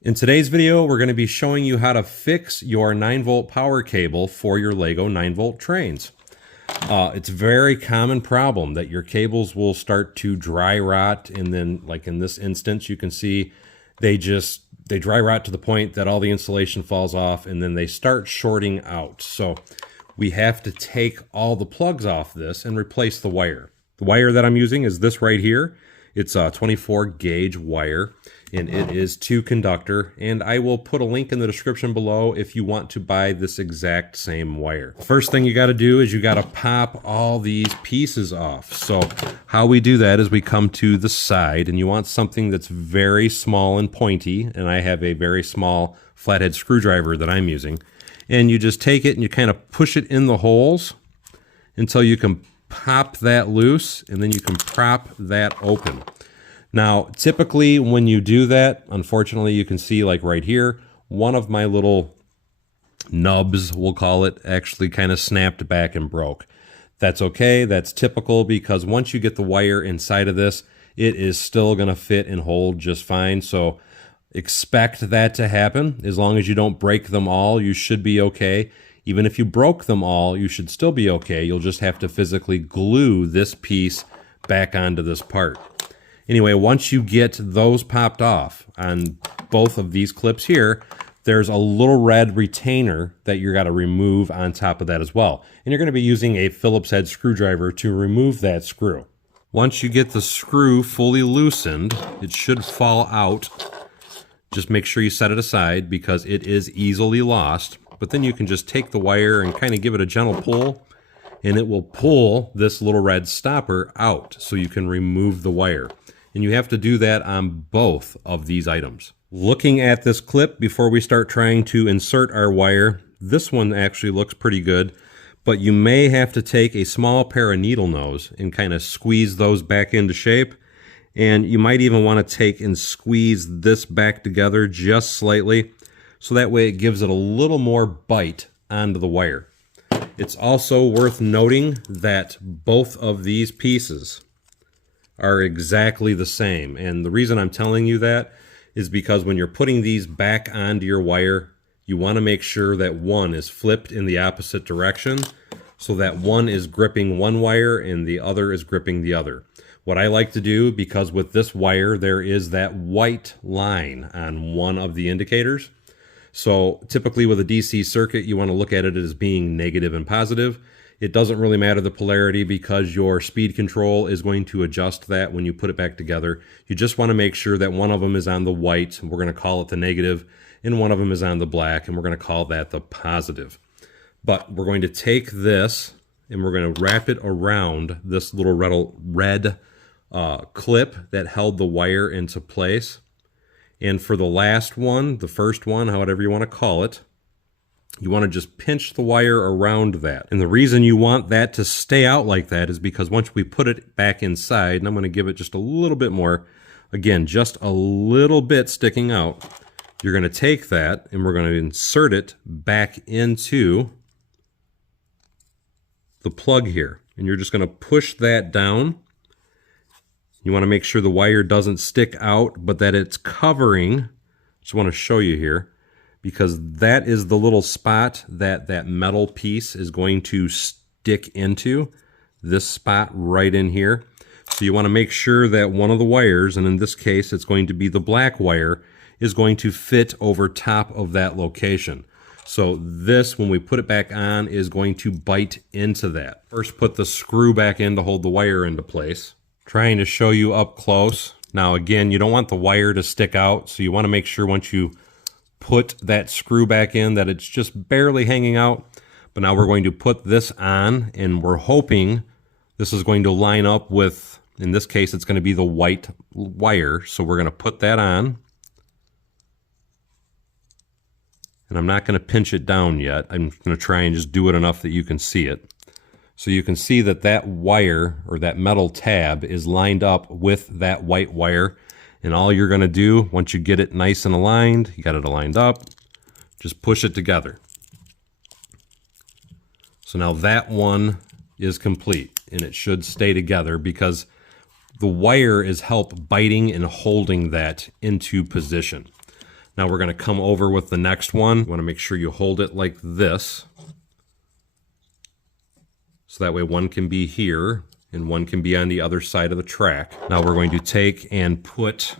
In today's video, we're going to be showing you how to fix your 9-volt power cable for your Lego 9-volt trains. It's a very common problem that your cables will start to dry rot, and then, like in this instance, you can see they dry rot to the point that all the insulation falls off, and then they start shorting out. So we have to take all the plugs off this and replace the wire. The wire that I'm using is this right here. It's a 24 gauge wire, and it is 2-conductor, and I will put a link in the description below if you want to buy this exact same wire. First thing you got to do is you got to pop all these pieces off. So how we do that is we come to the side, and you want something that's very small and pointy, and I have a very small flathead screwdriver that I'm using, and you just take it and you kind of push it in the holes until you can pop that loose, and then you can prop that open. Now, typically when you do that, unfortunately, you can see like right here, one of my little nubs, we'll call it, actually kind of snapped back and broke. That's okay. That's typical because once you get the wire inside of this, it is still going to fit and hold just fine. So expect that to happen. As long as you don't break them all, you should be okay. Even if you broke them all, you should still be okay. You'll just have to physically glue this piece back onto this part. Anyway, once you get those popped off on both of these clips here, there's a little red retainer that you got to remove on top of that as well. And you're going to be using a Phillips head screwdriver to remove that screw. Once you get the screw fully loosened, it should fall out. Just make sure you set it aside because it is easily lost. But then you can just take the wire and kind of give it a gentle pull, and it will pull this little red stopper out so you can remove the wire. And you have to do that on both of these items. Looking at this clip before we start trying to insert our wire, this one actually looks pretty good, but you may have to take a small pair of needle nose and kind of squeeze those back into shape. And you might even want to take and squeeze this back together just slightly, so that way it gives it a little more bite onto the wire. It's also worth noting that both of these pieces are exactly the same. And the reason I'm telling you that is because when you're putting these back onto your wire, you want to make sure that one is flipped in the opposite direction so that one is gripping one wire and the other is gripping the other. What I like to do, because with this wire there is that white line on one of the indicators, so typically with a DC circuit, you want to look at it as being negative and positive. It doesn't really matter the polarity because your speed control is going to adjust that when you put it back together. You just want to make sure that one of them is on the white, and we're going to call it the negative, and one of them is on the black, and we're going to call that the positive. But we're going to take this, and we're going to wrap it around this little red clip that held the wire into place. And for the last one, the first one, however you want to call it, you want to just pinch the wire around that. And the reason you want that to stay out like that is because once we put it back inside, and I'm going to give it just a little bit more, again, just a little bit sticking out, you're going to take that and we're going to insert it back into the plug here. And you're just going to push that down. You want to make sure the wire doesn't stick out, but that it's covering. Just want to show you here, because that is the little spot that that metal piece is going to stick into, this spot right in here. So you want to make sure that one of the wires, and in this case it's going to be the black wire, is going to fit over top of that location. So this, when we put it back on, is going to bite into that. First, put the screw back in to hold the wire into place. Trying to show you up close. Now again, you don't want the wire to stick out, so you want to make sure once you put that screw back in that it's just barely hanging out. But now we're going to put this on, and we're hoping this is going to line up with, in this case, it's going to be the white wire. So we're going to put that on. And I'm not going to pinch it down yet. I'm going to try and just do it enough that you can see it. So you can see that that wire, or that metal tab, is lined up with that white wire. And all you're going to do, once you get it nice and aligned, you got it aligned up, just push it together. So now that one is complete, and it should stay together because the wire is biting and holding that into position. Now we're going to come over with the next one. You want to make sure you hold it like this. So that way one can be here and one can be on the other side of the track. Now we're going to take and put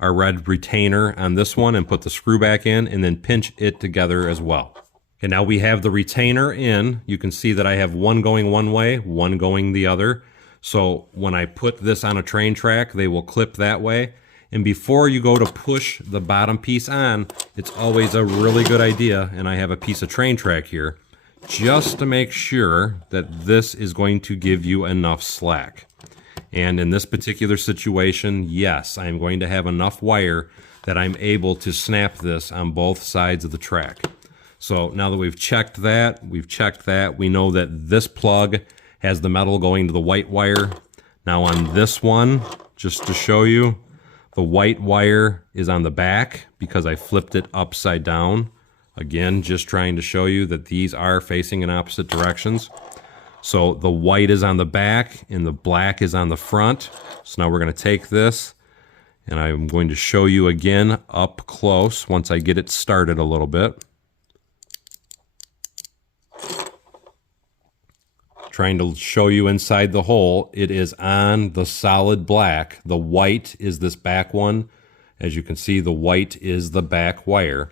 our red retainer on this one and put the screw back in and then pinch it together as well. Okay, now we have the retainer in. You can see that I have one going one way, one going the other. So when I put this on a train track, they will clip that way. And before you go to push the bottom piece on, it's always a really good idea, and I have a piece of train track here, just to make sure that this is going to give you enough slack. And in this particular situation, yes, I'm going to have enough wire that I'm able to snap this on both sides of the track. So now that we've checked that, we know that this plug has the metal going to the white wire. Now on this one, just to show you, the white wire is on the back because I flipped it upside down. Again, just trying to show you that these are facing in opposite directions. So the white is on the back and the black is on the front. So now we're going to take this and I'm going to show you again up close once I get it started a little bit. Trying to show you inside the hole, it is on the solid black. The white is this back one. As you can see, the white is the back wire.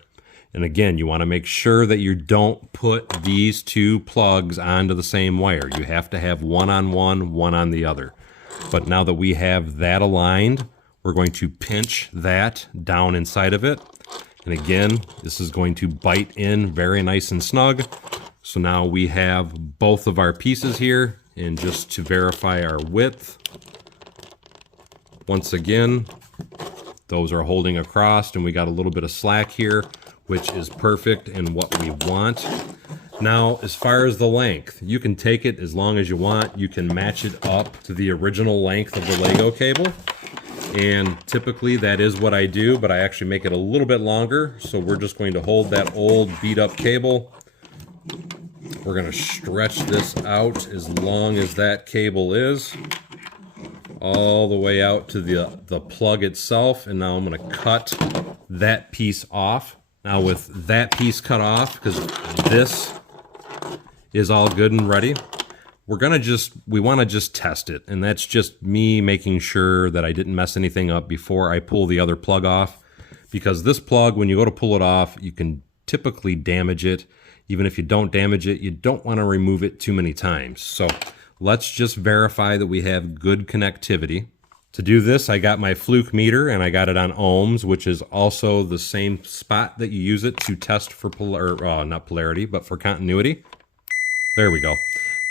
And again, you want to make sure that you don't put these two plugs onto the same wire. You have to have one on one, one on the other. But now that we have that aligned, we're going to pinch that down inside of it. And again, this is going to bite in very nice and snug. So now we have both of our pieces here, and just to verify our width, once again, those are holding across, and we got a little bit of slack here, which is perfect and what we want. Now, as far as the length, you can take it as long as you want. You can match it up to the original length of the Lego cable. And typically that is what I do, but I actually make it a little bit longer. So we're just going to hold that old beat up cable. We're going to stretch this out as long as that cable is, all the way out to the plug itself. And now I'm going to cut that piece off. Now with that piece cut off, because this is all good and ready, we want to just test it. And that's just me making sure that I didn't mess anything up before I pull the other plug off. Because this plug, when you go to pull it off, you can typically damage it. Even if you don't damage it, you don't want to remove it too many times. So let's just verify that we have good connectivity. To do this, I got my fluke meter and I got it on ohms, which is also the same spot that you use it to test for not polarity, but for continuity. There we go.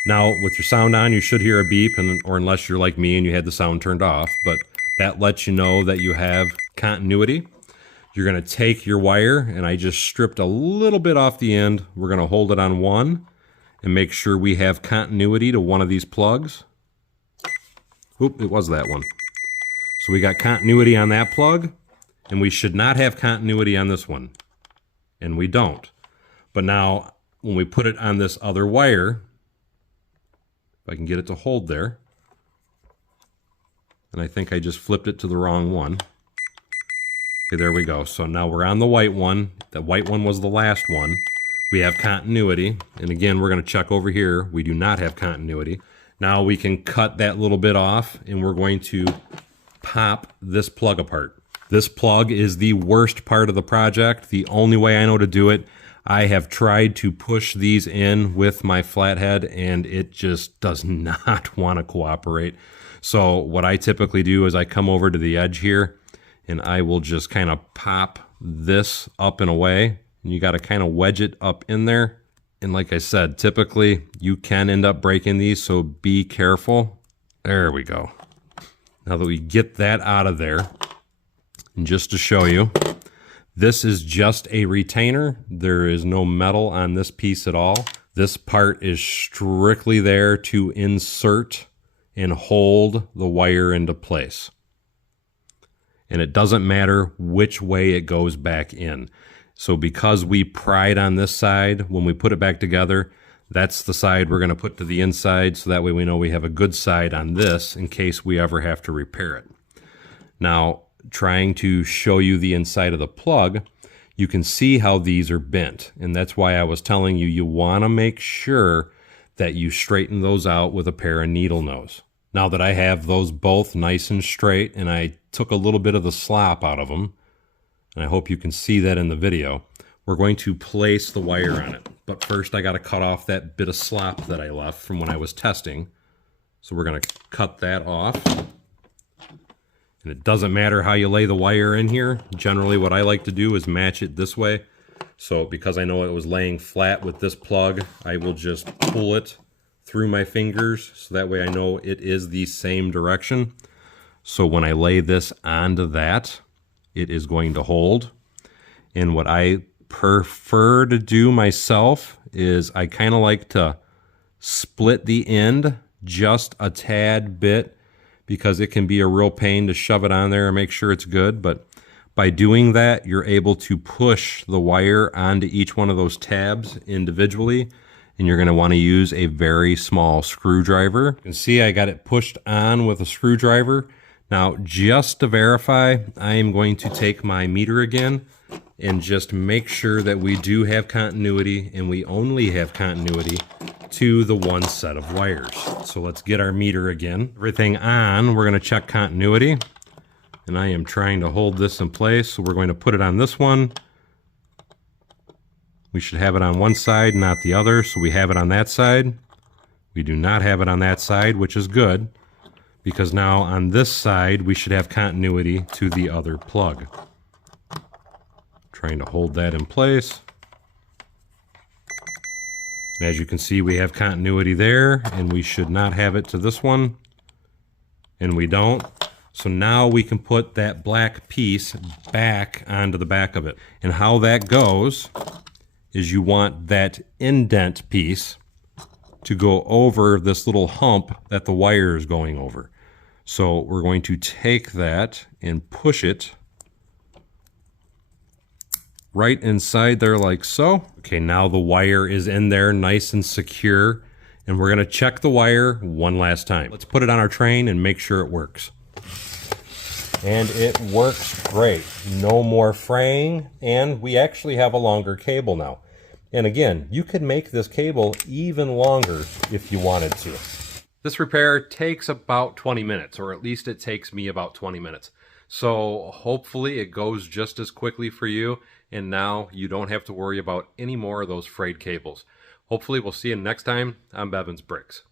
Now with your sound on, you should hear a beep, or unless you're like me and you had the sound turned off, but that lets you know that you have continuity. You're going to take your wire, and I just stripped a little bit off the end. We're going to hold it on one and make sure we have continuity to one of these plugs. Oop, it was that one. So we got continuity on that plug, and we should not have continuity on this one. And we don't. But now, when we put it on this other wire, if I can get it to hold there, and I think I just flipped it to the wrong one. Okay, there we go. So now we're on the white one. The white one was the last one. We have continuity. And again, we're going to check over here. We do not have continuity. Now we can cut that little bit off, and we're going to pop this plug apart. This plug is the worst part of the project. The only way I know to do it, I have tried to push these in with my flathead, and it just does not want to cooperate. So what I typically do is I come over to the edge here, and I will just kind of pop this up and away. And you got to kind of wedge it up in there. And like I said, typically you can end up breaking these, so be careful. There we go. Now that we get that out of there, and just to show you, this is just a retainer. There is no metal on this piece at all. This part is strictly there to insert and hold the wire into place. And it doesn't matter which way it goes back in. So because we pried on this side, when we put it back together, that's the side we're going to put to the inside, so that way we know we have a good side on this in case we ever have to repair it. Now, trying to show you the inside of the plug, you can see how these are bent. And that's why I was telling you, you want to make sure that you straighten those out with a pair of needle nose. Now that I have those both nice and straight, and I took a little bit of the slop out of them, and I hope you can see that in the video, we're going to place the wire on it. But first I got to cut off that bit of slop that I left from when I was testing. So we're going to cut that off. And it doesn't matter how you lay the wire in here. Generally what I like to do is match it this way. So because I know it was laying flat with this plug, I will just pull it through my fingers, so that way I know it is the same direction. So when I lay this onto that, it is going to hold. And what I prefer to do myself is I kind of like to split the end just a tad bit, because it can be a real pain to shove it on there and make sure it's good. But by doing that, you're able to push the wire onto each one of those tabs individually. And you're going to want to use a very small screwdriver. You can see I got it pushed on with a screwdriver. Now, just to verify, I am going to take my meter again and just make sure that we do have continuity, and we only have continuity to the one set of wires. So let's get our meter again. Everything on, we're going to check continuity. And I am trying to hold this in place, so we're going to put it on this one. We should have it on one side, not the other, so we have it on that side. We do not have it on that side, which is good, because now on this side, we should have continuity to the other plug. Trying to hold that in place. And as you can see, we have continuity there, and we should not have it to this one, and we don't. So now we can put that black piece back onto the back of it. And how that goes is you want that indent piece to go over this little hump that the wire is going over. So we're going to take that and push it right inside there like so. Okay, now the wire is in there nice and secure, and we're gonna check the wire one last time. Let's put it on our train and make sure it works. And it works great. No more fraying, and we actually have a longer cable now. And again, you could make this cable even longer if you wanted to. This repair takes about 20 minutes, or at least it takes me about 20 minutes. So hopefully it goes just as quickly for you, and now you don't have to worry about any more of those frayed cables. Hopefully we'll see you next time on Bevins Bricks.